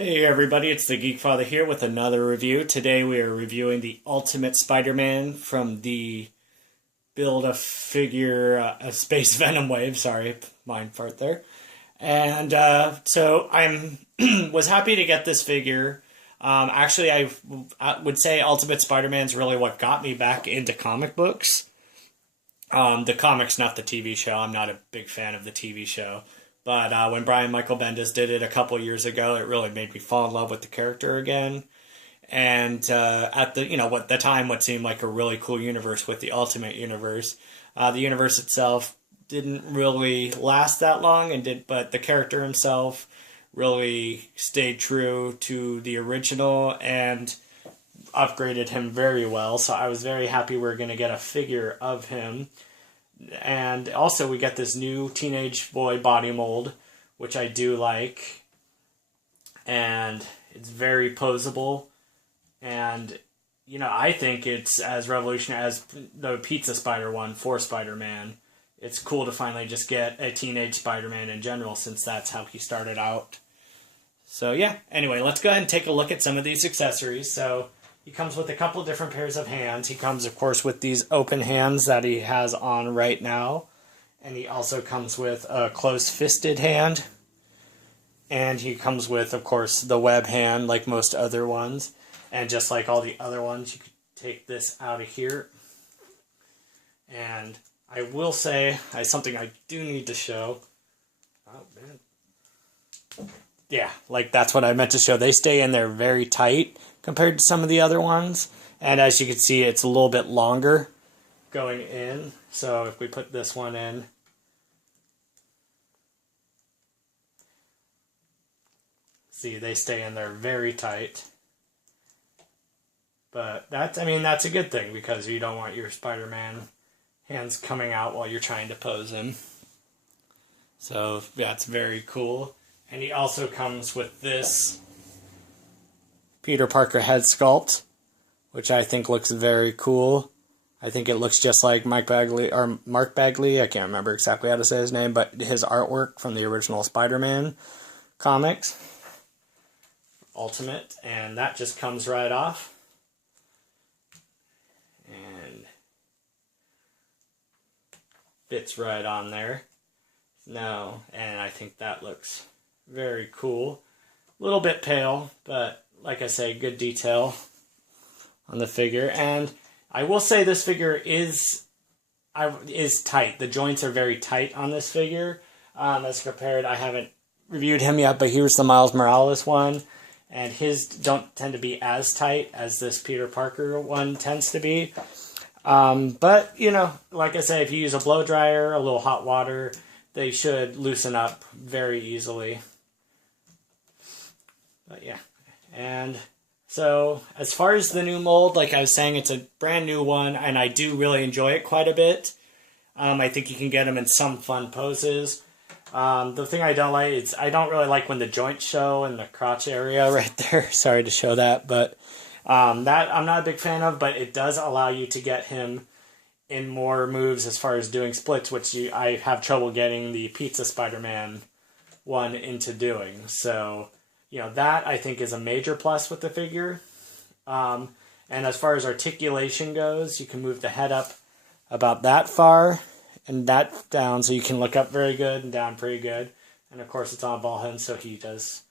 Hey everybody, it's the Geek Father here with another review. Today we are reviewing the Ultimate Spider-Man from the Build-A-Figure Space Venom Wave. Sorry, mind fart there. And so I'm was happy to get this figure. Actually, I would say Ultimate Spider-Man is really what got me back into comic books. The comics, not the TV show. I'm not a big fan of the TV show. But when Brian Michael Bendis did it a couple years ago, it really made me fall in love with the character again. And at the time, what seemed like a really cool universe with the Ultimate Universe, the universe itself didn't really last that long, but the character himself really stayed true to the original and upgraded him very well. So I was very happy we're going to get a figure of him. And also we get this new teenage boy body mold, which I do like. And it's very posable. And, I think it's as revolutionary as the Pizza Spider one for Spider-Man. It's cool to finally just get a teenage Spider-Man in general, since that's how he started out. So yeah, anyway, let's go ahead and take a look at some of these accessories. So he comes with a couple different pairs of hands. He comes, of course, with these open hands that he has on right now. And he also comes with a closed-fisted hand. And he comes with, of course, the web hand, like most other ones. And just like all the other ones, you could take this out of here. And I will say, something I do need to show. Oh, man. Yeah, like that's what I meant to show. They stay in there very tight compared to some of the other ones. And as you can see, it's a little bit longer going in. So if we put this one in, see, they stay in there very tight. But that's a good thing, because you don't want your Spider-Man hands coming out while you're trying to pose him. So that's very cool. And he also comes with this Peter Parker head sculpt, which I think looks very cool. I think it looks just like Mark Bagley. I can't remember exactly how to say his name, but his artwork from the original Spider-Man comics. Ultimate. And that just comes right off. And fits right on there. No, and I think that looks very cool. A little bit pale, but like I say, good detail on the figure. And I will say this figure is tight. The joints are very tight on this figure. As compared, I haven't reviewed him yet, but here's the Miles Morales one. And his don't tend to be as tight as this Peter Parker one tends to be. But, like I say, if you use a blow dryer, a little hot water, they should loosen up very easily. But yeah. And so as far as the new mold, like I was saying, it's a brand new one, and I do really enjoy it quite a bit. I think you can get them in some fun poses. The thing I don't like is I don't really like when the joints show in the crotch area right there. Sorry to show that, but that I'm not a big fan of, but it does allow you to get him in more moves as far as doing splits, which I have trouble getting the Pizza Spider-Man one into doing. So, that I think is a major plus with the figure. And as far as articulation goes, you can move the head up about that far and that down, so you can look up very good and down pretty good. And of course it's on a ball head, so he does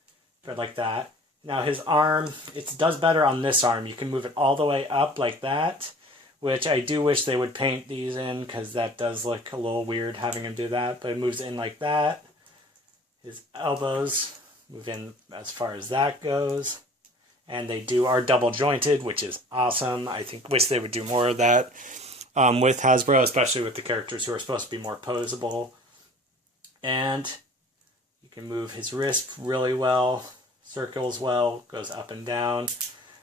spread like that. Now his arm, it does better on this arm. You can move it all the way up like that, which I do wish they would paint these in, because that does look a little weird having him do that. But it moves in like that. His elbows move in as far as that goes. And they are double jointed, which is awesome. I wish they would do more of that with Hasbro, especially with the characters who are supposed to be more posable. And you can move his wrist really well, circles well, goes up and down.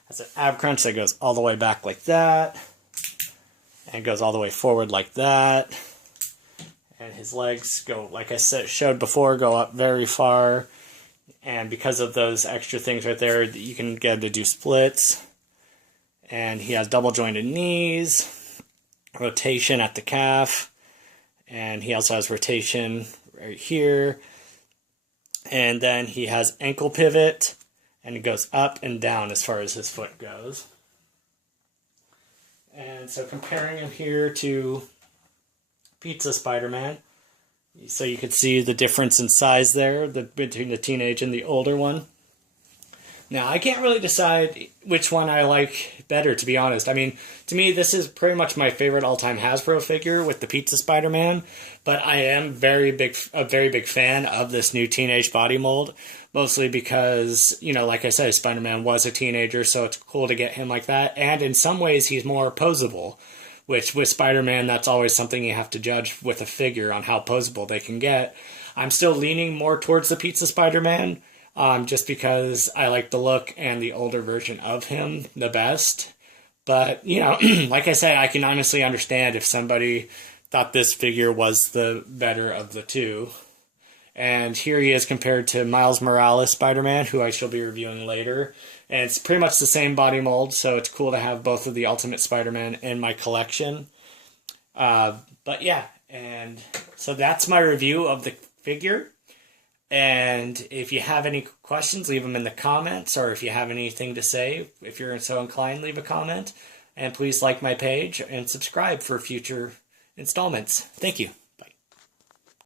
Has an ab crunch that goes all the way back like that, and goes all the way forward like that. And his legs go, like I showed before, go up very far. And because of those extra things right there, you can get him to do splits. And he has double jointed knees, rotation at the calf, and he also has rotation right here. And then he has ankle pivot and it goes up and down as far as his foot goes. And so comparing him here to Pizza Spider-Man, so you could see the difference in size there between the teenage and the older one. Now, I can't really decide which one I like better, to be honest. I mean, to me, this is pretty much my favorite all-time Hasbro figure with the Pizza Spider-Man, but I am a very big fan of this new teenage body mold, mostly because, you know, like I said, Spider-Man was a teenager, so it's cool to get him like that, and in some ways, he's more posable, which with Spider-Man, that's always something you have to judge with a figure on how posable they can get. I'm still leaning more towards the Pizza Spider-Man, just because I like the look and the older version of him the best. But, you know, like I said, I can honestly understand if somebody thought this figure was the better of the two. And here he is compared to Miles Morales Spider-Man, who I shall be reviewing later. And it's pretty much the same body mold, so it's cool to have both of the Ultimate Spider-Man in my collection. But yeah, and so that's my review of the figure. And if you have any questions, leave them in the comments, or if you have anything to say, if you're so inclined, leave a comment. And please like my page and subscribe for future installments. Thank you.